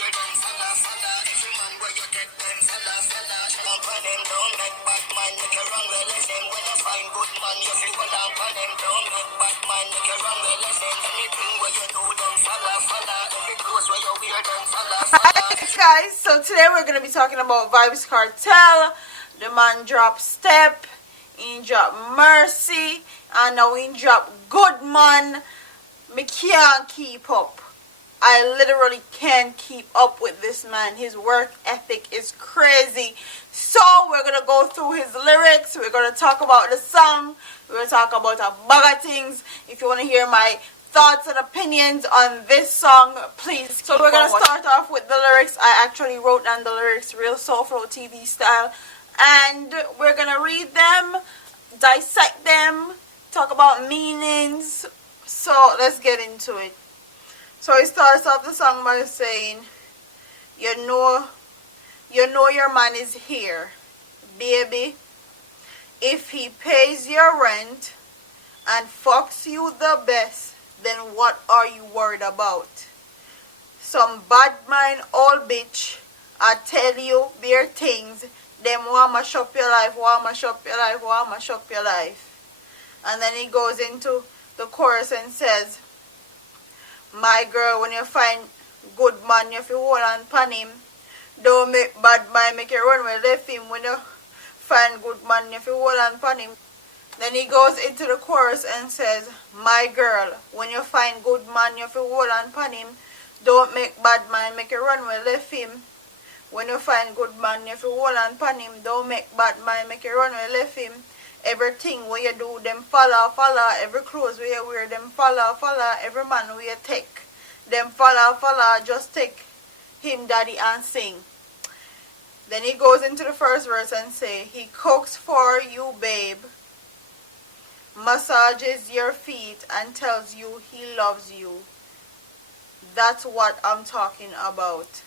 Hi guys, so today we're going to be talking about Vybz Kartel. The man dropped Step, he dropped Mercy, and now he dropped Goodman. Me can't keep up. I literally can't keep up with this man. His work ethic is crazy. So we're going to go through his lyrics. We're going to talk about the song. We're going to talk about a bag of things. If you want to hear my thoughts and opinions on this song, please. So we're going to start off with the lyrics. I actually wrote down the lyrics real souflotv style. And we're going to read them, dissect them, talk about meanings. So let's get into it. So he starts off the song by saying, you know your man is here, baby. If he pays your rent and fucks you the best, then what are you worried about? Some bad mind old bitch, I tell you bare things, them want mash up your life, want mash up your life, want mash up your life. And then he goes into the chorus and says, my girl, when you find good man, you feel hold on pan him. Don't make bad mind make you run with left him. When you find good man, you feel hold on pan him. Then he goes into the chorus and says, my girl, when you find good man, you feel hold on pan him. Don't make bad mind make you run with left him. When you find good man, you feel hold on pan him. Don't make bad mind make you run with left him. Everything where you do, them follow. Every clothes where you wear, them follow. Every man where you take, them follow. Just take him, daddy, and sing. Then he goes into the first verse and say, he cooks for you, babe, massages your feet and tells you he loves you. That's what I'm talking about.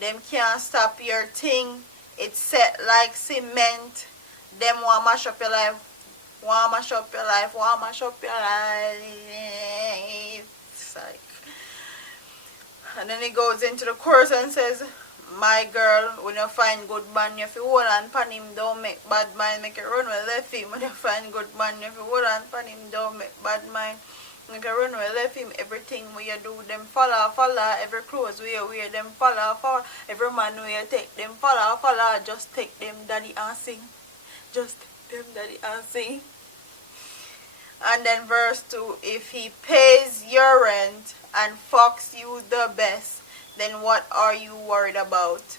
Them can't stop your thing. It's set like cement. Them want mash up your life, want mash up your life, want mash up your life. Psych. And then he goes into the chorus and says, my girl, when you find good man, you feel hold on pan him. Don't make bad mind make it run with left him. When you find good man, you feel hold on pan him. Don't make bad mind make it run with left him. Everything where you do, them follow. Every clothes where you wear, them follow. Every man where you take, them follow. Just take them, daddy, and sing. Just take them, daddy, and sing. And then verse 2, if he pays your rent and fucks you the best, then what are you worried about?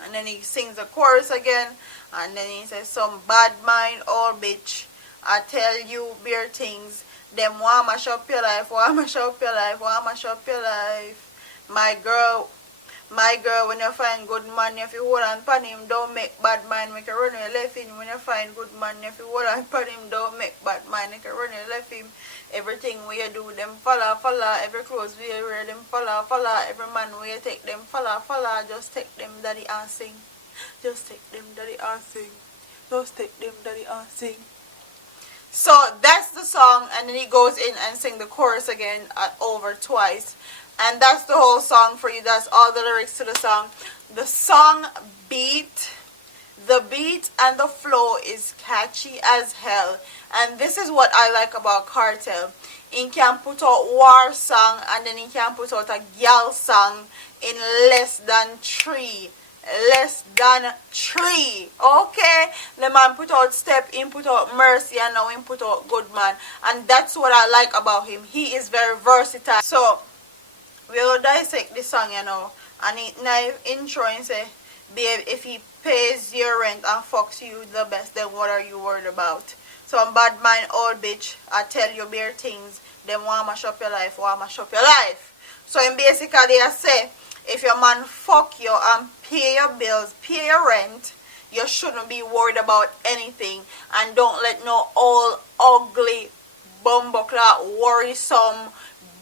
And then he sings the chorus again, and then he says, some bad mind old bitch, I tell you bare things, them want mash up your life, want mash up your life, want mash up your life. My girl, when you find good man, if you hold on pan him, don't make bad mind make a run your left him. When you find good man, if you hold on pan him, don't make bad mind make a run your left him. Everything where you do, them follow. Every clothes where you wear, them follow. Every man where you take, them follow. Just take them, daddy, and sing. Just take them, daddy, and sing. Just take them, daddy, and sing. So that's the song, and then he goes in and sing the chorus again over twice. And that's the whole song for you. That's all the lyrics to the song. The song beat, the beat and the flow is catchy as hell. And this is what I like about Kartel. He can put out war song and then he can put out a gal song in less than 3. Less than 3. Okay? The man put out Step, he put out Mercy, and now he put out Goodman. And that's what I like about him. He is very versatile. So we'll dissect this song, you know. And in the intro and say, babe, if he pays your rent and fucks you the best, then what are you worried about? Some bad mind old bitch, I tell you bare things, them want mash up your life, want mash up your life. So in basically I say, if your man fuck you and pay your bills, pay your rent, you shouldn't be worried about anything. And don't let no old ugly bumbuckler worrisome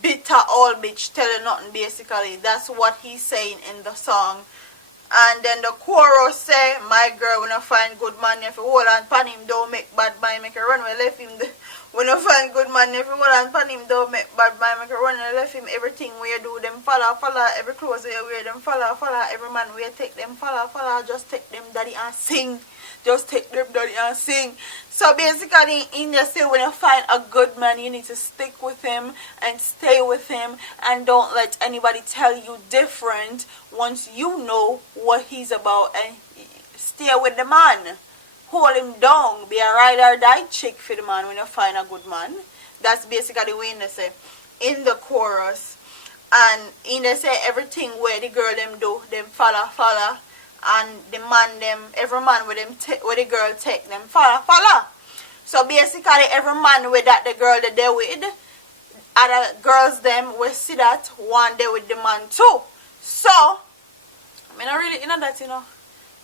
bitter old bitch tell you nothing. Basically that's what he's saying in the song. And then the chorus say, my girl, when I find good man, if you hold on pan him, don't make bad mind, make a run, we left him. When I find good man, if you hold on pan him, don't make bad mind, make a run, we left him. Everything we do, them follow, every clothes we wear, them follow, every man we take them follow, just take them daddy and sing. Just take them daddy and sing. So basically, in the say, when you find a good man, you need to stick with him and stay with him, and don't let anybody tell you different. Once you know what he's about, and stay with the man, hold him down, be a ride or die chick for the man when you find a good man. That's basically what they say in the chorus. And in they say everything where the girl them do, them follow. And the man them, every man with them where the girl take them follow. So basically every man with that the girl that they with, other girls them will see that one day with the man too. So me not really into that, you know.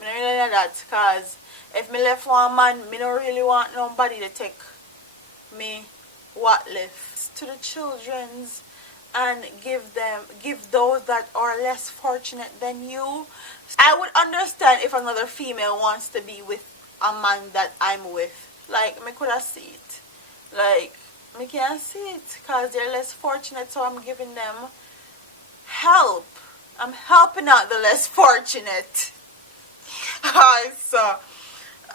Me not really into that, cause if me left one man, me don't really want nobody to take me what left to the children's, and give those that are less fortunate than you. I would understand if another female wants to be with a man that I'm with. Like, me could have see it. Like, me can't see it because they're less fortunate, so I'm giving them help. I'm helping out the less fortunate. Alright, so,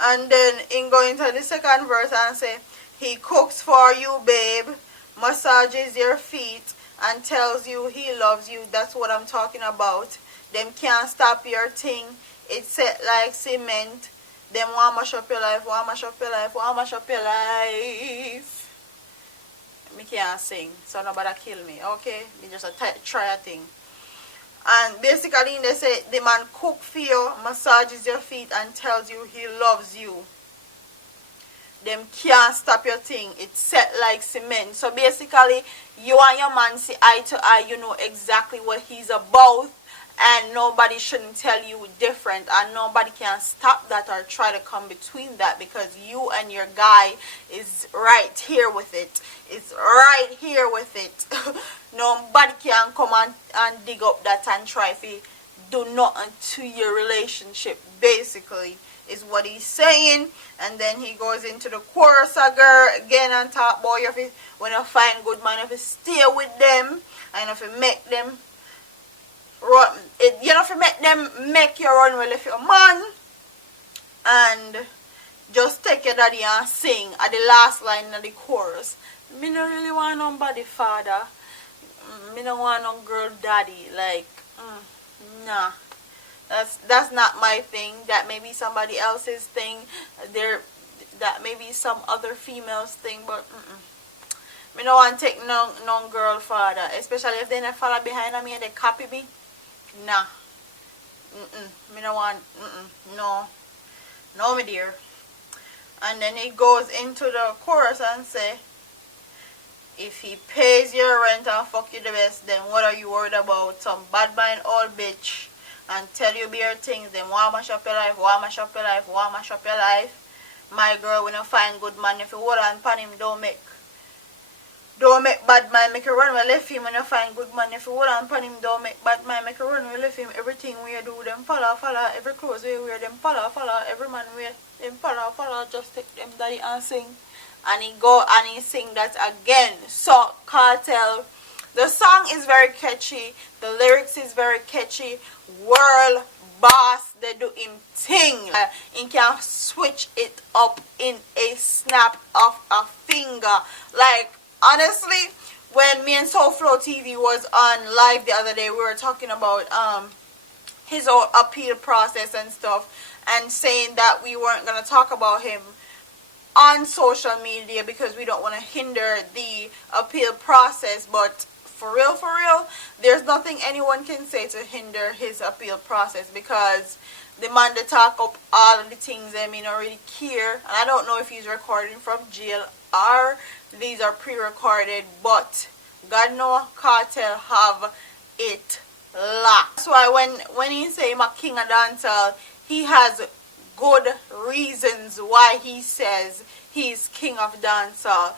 and then in going to the second verse and say, he cooks for you, babe, massages your feet, and tells you he loves you. That's what I'm talking about. Them can't stop your thing. It's set like cement. Them want mash up your life, want mash up your life, want mash up your life. Me can't sing, so nobody kill me, okay? Me just try a thing. And basically they say the man cook for you, massages your feet, and tells you he loves you. Them can't stop your thing. It's set like cement. So basically, you and your man see eye to eye. You know exactly what he's about. And nobody shouldn't tell you different. And nobody can stop that or try to come between that. Because you and your guy is right here with it. It's right here with it. Nobody can come and dig up that and try to do nothing to your relationship. Basically, is what he's saying. And then he goes into the chorus again and talk about when you find good man, if you stay with them and if you make them run, you know, if you make them make you run well if you're a man, and just take your daddy and sing at the last line of the chorus. Me don't really want nobody father. Me don't want no girl daddy. Like, nah. That's not my thing. That may be somebody else's thing. That may be some other female's thing, but me don't want to take no girl father, especially if they not follow behind me and they copy me. Nah. Me don't want. No, me dear. And then he goes into the chorus and say, if he pays your rent and fuck you the best, then what are you worried about? Some bad mind old bitch and tell you bare things, then want mash up your life, want mash up your life, want mash up your life. My girl, when you find good man, if you hold on pan him, don't make bad mind, make a run, we left him. When you find good man, if you hold on pan him, don't make bad mind, make a run, we left him. Everything we do, them follow, every clothes we wear, them follow, every man wear, them follow, just take them daddy and sing. And he go and he sing that again. So, Kartel, the song is very catchy, the lyrics is very catchy. World boss, they do him thing. He can switch it up in a snap of a finger. Like, honestly, when me and souflotv was on live the other day, we were talking about his whole appeal process and stuff, and saying that we weren't going to talk about him on social media because we don't want to hinder the appeal process. But for real, there's nothing anyone can say to hinder his appeal process, because the man that talk up all of the things I mean don't really care. And I don't know if he's recording from jail or these are pre-recorded, but God know Kartel have it locked. That's why when he say I'm a king of dancehall, he has good reasons why he says he's king of dancehall.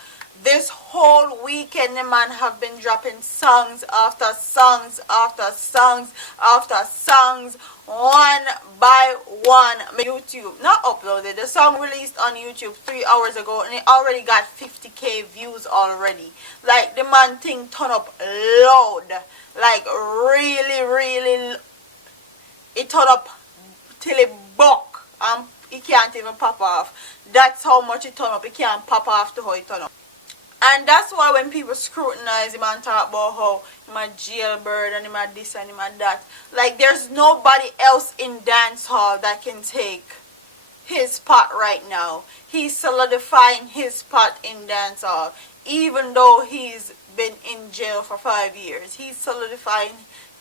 This whole weekend, the man have been dropping songs after songs after songs after songs, one by one. YouTube, not uploaded. The song released on YouTube 3 hours ago, and it already got 50k views already. Like, the man thing turn up loud, like really, really. It turn up till it buck, and it can't even pop off. That's how much it turn up. It can't pop off to how it turn up. And that's why when people scrutinize him and talk about how him a jailbird and him a this and him a that, like, there's nobody else in dancehall that can take his spot right now. He's solidifying his spot in dancehall. Even though he's been in jail for 5 years, he's solidifying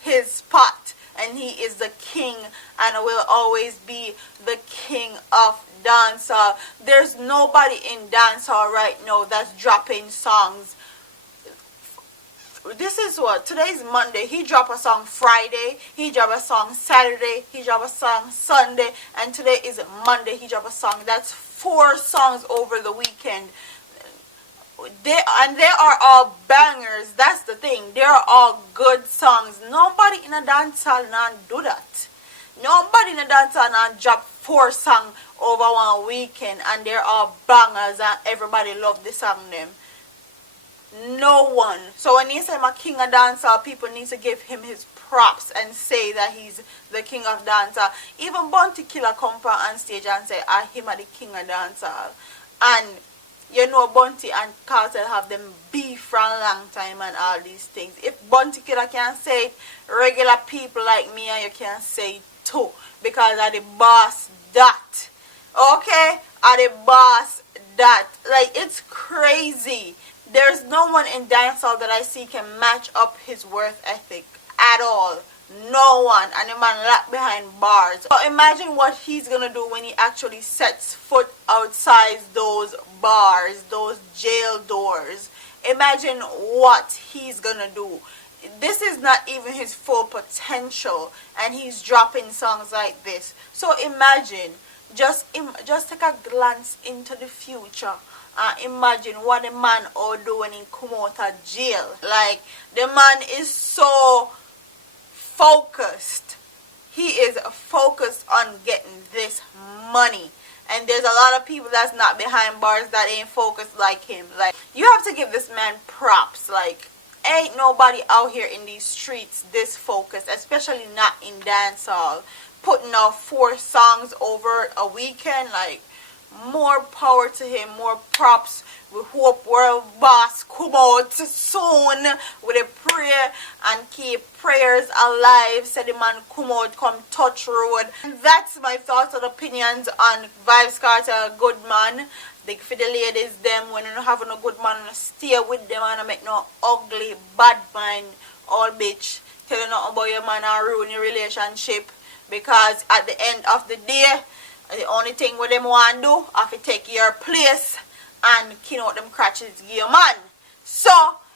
his spot. And he is the king and will always be the king of dancehall. There's nobody in dancehall right now that's dropping songs. This is what, today's Monday. He dropped a song Friday, he dropped a song Saturday, he dropped a song Sunday, and today is Monday. He dropped a song. That's 4 songs over the weekend. They are all bangers. That's the thing. They are all good songs. Nobody in a dancehall nan do that. Nobody in a dancehall nan drop 4 songs over one weekend and they're all bangers and everybody love the song them. No one. So when he say I'm a king of dancehall, people need to give him his props and say that he's the king of dancehall. Even Bounty Killer come on stage and say, him are the king of dancehall. And you know Bounty and Kartel have them beef for a long time and all these things. If Bounty Killer can say it, regular people like me and you can say it too. Because of the boss that. Okay? Are the boss that. Like, it's crazy. There's no one in dancehall that I see can match up his work ethic at all. No one. And the man locked behind bars. So imagine what he's gonna do when he actually sets foot outside those bars, those jail doors. Imagine what he's gonna do. This is not even his full potential, and he's dropping songs like this. So imagine, just take a glance into the future. Imagine what the man will do when he come out of jail. Like, the man is so focused. He is focused on getting this money. And there's a lot of people that's not behind bars that ain't focused like him. Like, you have to give this man props. Like, ain't nobody out here in these streets this focused, especially not in dancehall, putting out 4 songs over a weekend. Like, more power to him, more props. We hope world boss come out soon with a prayer and keep prayers alive. Said the man come out, come touch road. And that's my thoughts and opinions on Vybz Kartel, Goodman. Like, for the ladies, them, when you don't have no good man, stay with them and make no ugly, bad mind, all bitch. Tell you nothing about your man and ruin your relationship. Because at the end of the day, the only thing what them want to do is to take your place and kill out them crutches give your man. So,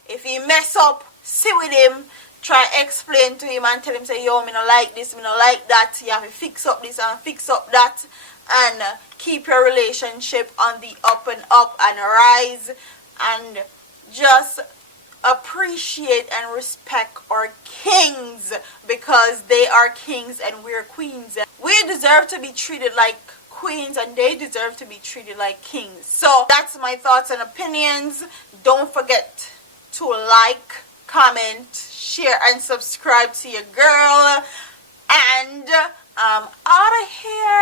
if he mess up, sit with him, try explain to him and tell him, say, yo, me no like this, me no like that. You have to fix up this and fix up that. And keep your relationship on the up and up and rise. And just appreciate and respect our kings, because they are kings and we're queens. We deserve to be treated like queens and they deserve to be treated like kings. So that's my thoughts and opinions. Don't forget to like, comment, share and subscribe to your girl. And out of here.